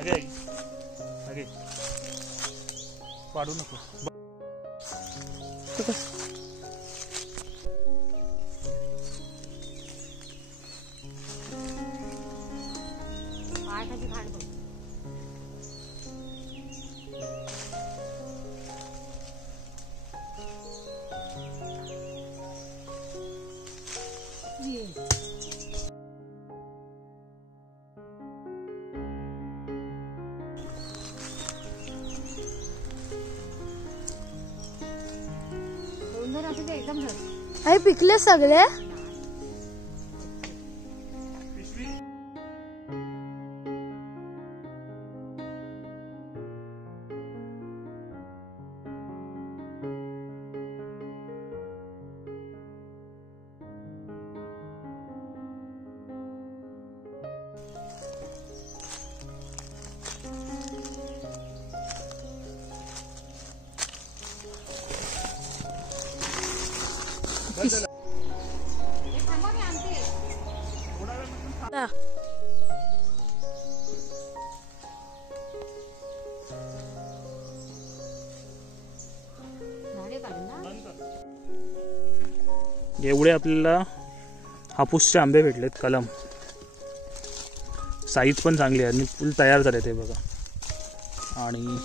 आगे आगे पाडू नको. आई पिकले सगळे. एवढे आपल्याला हापूसचे आंबे भेटलेत कलम. साईज पण चांगली आहे आणि फुल तयार झाले ते बघा. आणि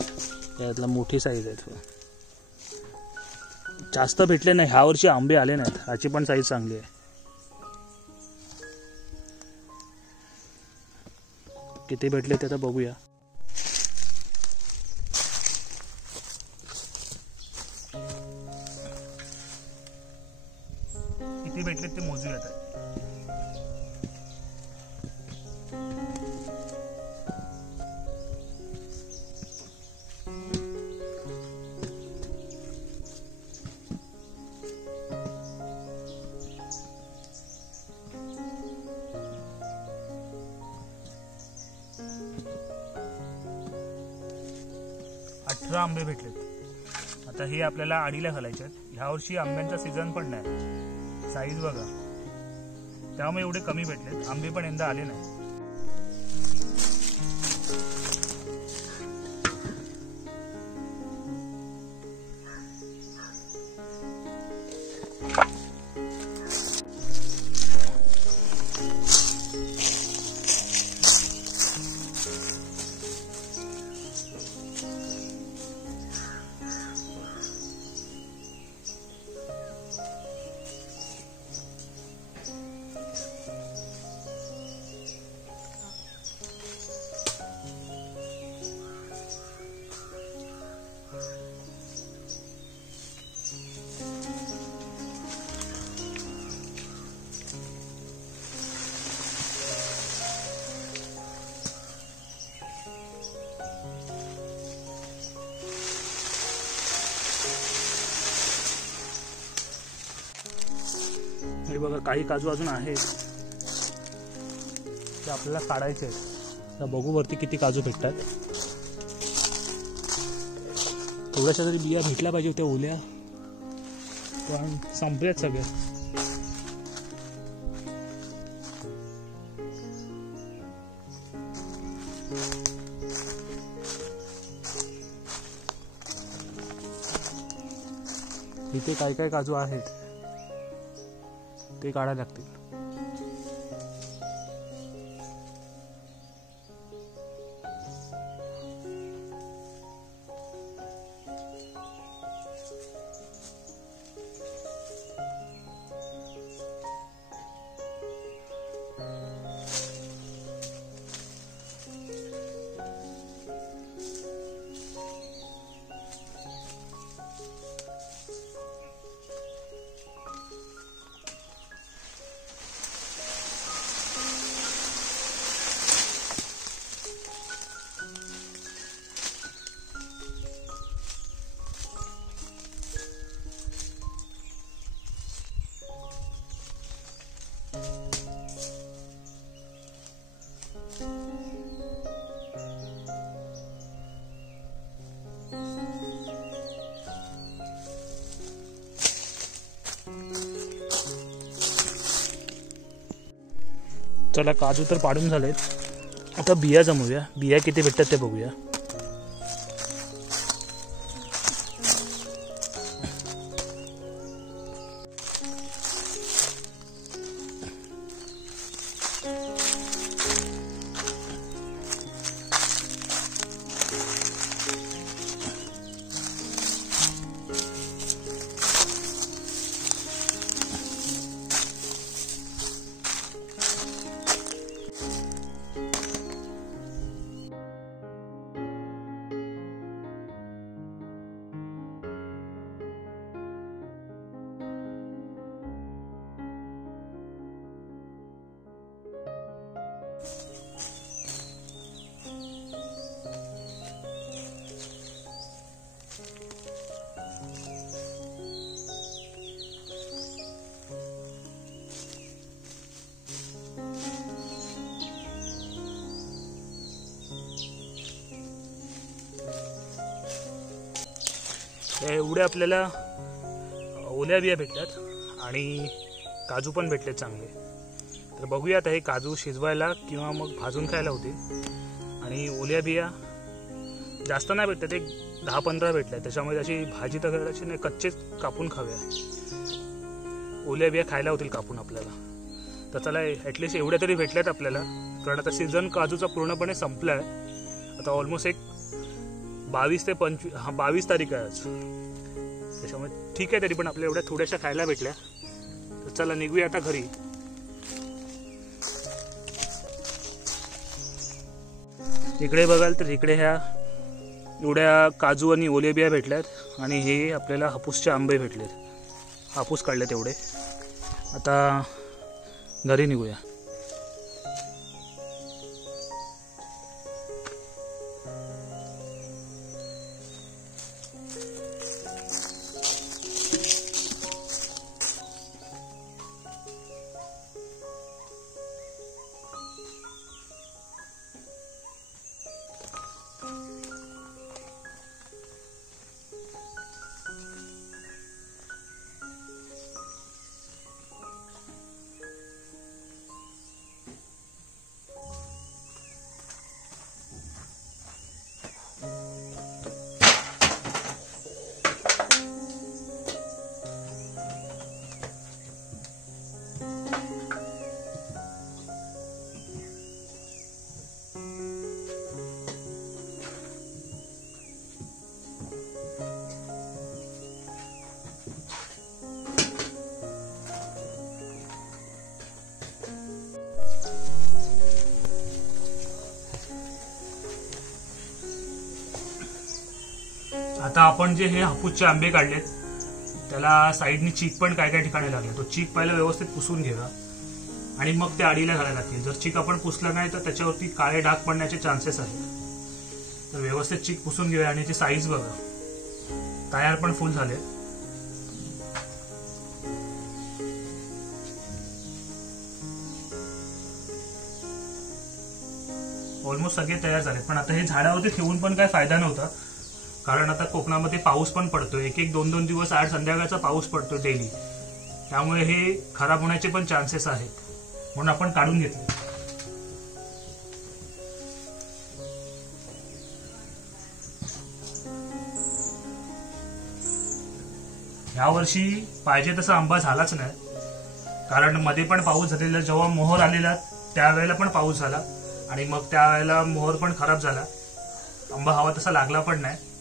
यातला मोठी साईज आहे. जास्त भेटले नाही ह्या वर्षी, आंबे आले नाहीत. ह्याची पण साईज चांगली आहे. किती भेटले ते आता बघूया. किती भेटले ते मोजूया आता. आंबे भेटलेत. आता हे आपल्याला आडीला घालायचे आहेत. ह्या वर्षी आंब्यांचा सीझन पण नाही. साईज बघा, त्यामुळे एवढे कमी भेटलेत. आंबे पण यंदा आले नाही. हे बघा, काही काजू अजून आहेत ते आपल्याला काढायचे आहेत. तर बघू वरती किती काजू भेटतात. थोड्याशा तरी बिया भेटल्या पाहिजे होत्या ओल्या, पण संपल्यात सगळ्या. इथे काय काय काजू आहेत ते काढायला लागतील. चला, काजू तर पाडून झालेत. आता बिया जमवूया, बिया किती भेटतात ते बघूया. एवढे आपल्याला ओल्या बिया भेटल्यात आणि काजू पण भेटले चांगले. तर बघूया आता हे काजू शिजवायला किंवा मग भाजून खायला होतील. आणि ओल्या बिया जास्त नाही भेटतात, एक 10-15 भेटल्या, त्याच्यामुळे त्याची भाजी तर करायची नाही, कच्चेच कापून खाव्या. ओल्या बिया खायला होतील कापून आपल्याला. तर चला ॲटलिस्ट एवढ्या तरी भेटल्यात आपल्याला, कारण आता सीझन काजूचा पूर्णपणे संपला आहे. आता ऑलमोस्ट एक 22 ते 22 तारीख आहे आज, त्याच्यामुळे ठीक आहे. तरी पण आपल्या एवढ्या थोड्याशा खायला भेटल्या. तर चला निघूया आता घरी. इकडे बघाल तर इकडे ह्या एवढ्या काजू आणि ओले बिया भेटल्यात आणि हे आपल्याला हापूसचे आंबे भेटलेत. हापूस काढले तेवढे. आता घरी निघूया. आता आपण जे हे हापूसचे आंबे काढलेत त्याला साईडनी चीक पण काय काय ठिकाणी लागले. तो चीक पहिला व्यवस्थित पुसून घ्यावा आणि मग ते आडीला घालायला लागतील. जर चीक आपण पुसला नाही तर त्याच्यावरती काळे डाग पडण्याचे चान्सेस आहेत. तर व्यवस्थित चीक पुसून घेऊया. आणि याची साईज बघा, तयार पण फुल झाले. ऑलमोस्ट सगळे तयार झाले. पण आता हे झाडावरती ठेवून पण काय फायदा नव्हता, कारण आता कोकणामध्ये पाऊस पण पडतोय. 1-2 दिवस आड संध्याकाळचा पाऊस पडतोय डेली, त्यामुळे हे खराब होण्याचे पण चान्सेस आहेत. म्हणून आपण काढून घेतले. यावर्षी पाहिजे तसा आंबा झालाच नाही, कारण मध्ये पण पाऊस झालेला. जेव्हा मोहर आलेला त्यावेळेला पण पाऊस झाला आणि मग त्यावेळेला मोहर पण खराब झाला. आंबा हवा तसा लागला पण नाही.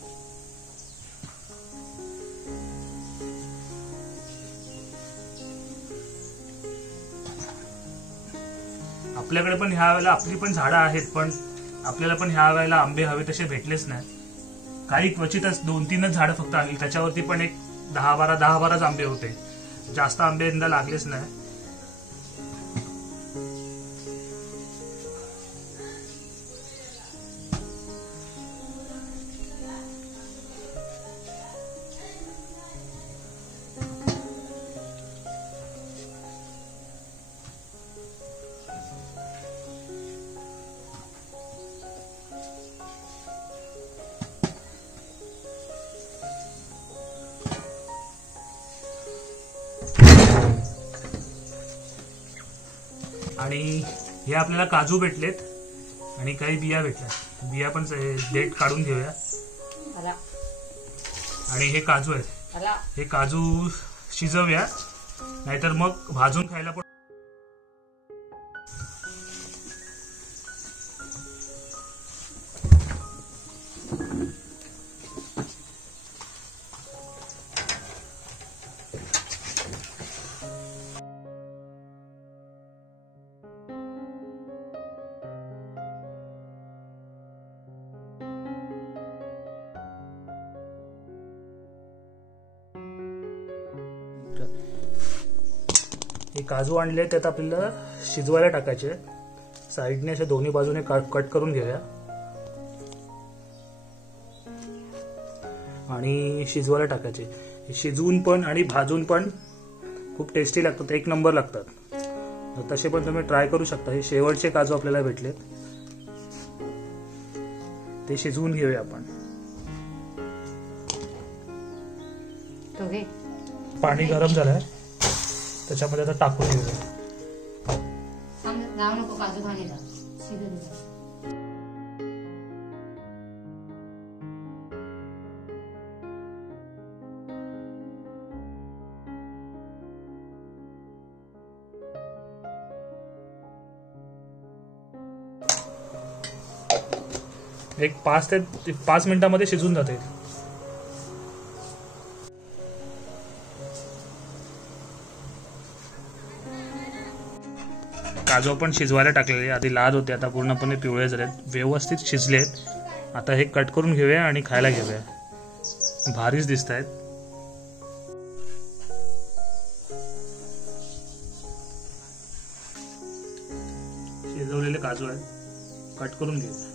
आपल्याकडे पण ह्या वेळेला आपली पण झाडं आहेत, पण आपल्याला पण ह्या वेळेला आंबे हवे तसे भेटलेच नाही. काही क्वचितच 2-3च झाडं फक्त आली, त्याच्यावरती पण एक 10-12 आंबे होते. जास्त आंबे यंदा लागलेच नाही. आणि हे आपल्याला काजू भेटलेत. आणि काही बिया भेटल्या. बिया पण देठ काढून घेऊया. आणि हे काजू आहेत, हे काजू शिजवूया, नाहीतर मग भाजून खायला पण. हे काजू आणले त्यात आपल्याला शिजवायला टाकायचे. साईडने असे दोन्ही बाजूने कट करून घेऊया आणि शिजवायला टाकायचे. शिजवून पण आणि भाजून पण खूप टेस्टी लागतात, एक नंबर लागतात. तसे पण तुम्ही ट्राय करू शकता. हे शेवटचे काजू आपल्याला भेटलेत, ते शिजवून घेऊया आपण. पाणी गरम झालंय, त्याच्यामध्ये आता टाकून घेऊया. एक 5 ते 5 मिनिटांमध्ये शिजून जाते. काजू आपण शिजवायला टाकलेले, आधी लाल होते, आता पूर्णपणे पिवळे झालेत, व्यवस्थित शिजलेत. आता हे कट करून घेऊया आणि खायला घेऊया. भारीच दिसत आहेत. शिजवलेले काजू आहेत, कट करून घेऊया.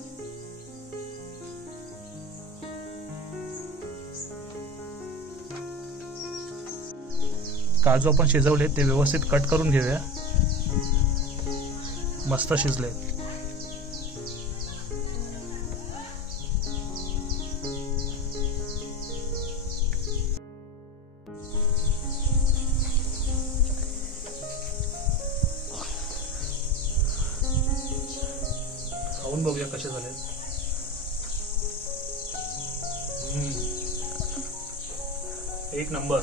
काजू आपण शिजवले ते व्यवस्थित कट करून घेऊया. मस्त शिजले. खाऊन बघूया कसे झाले. एक नंबर.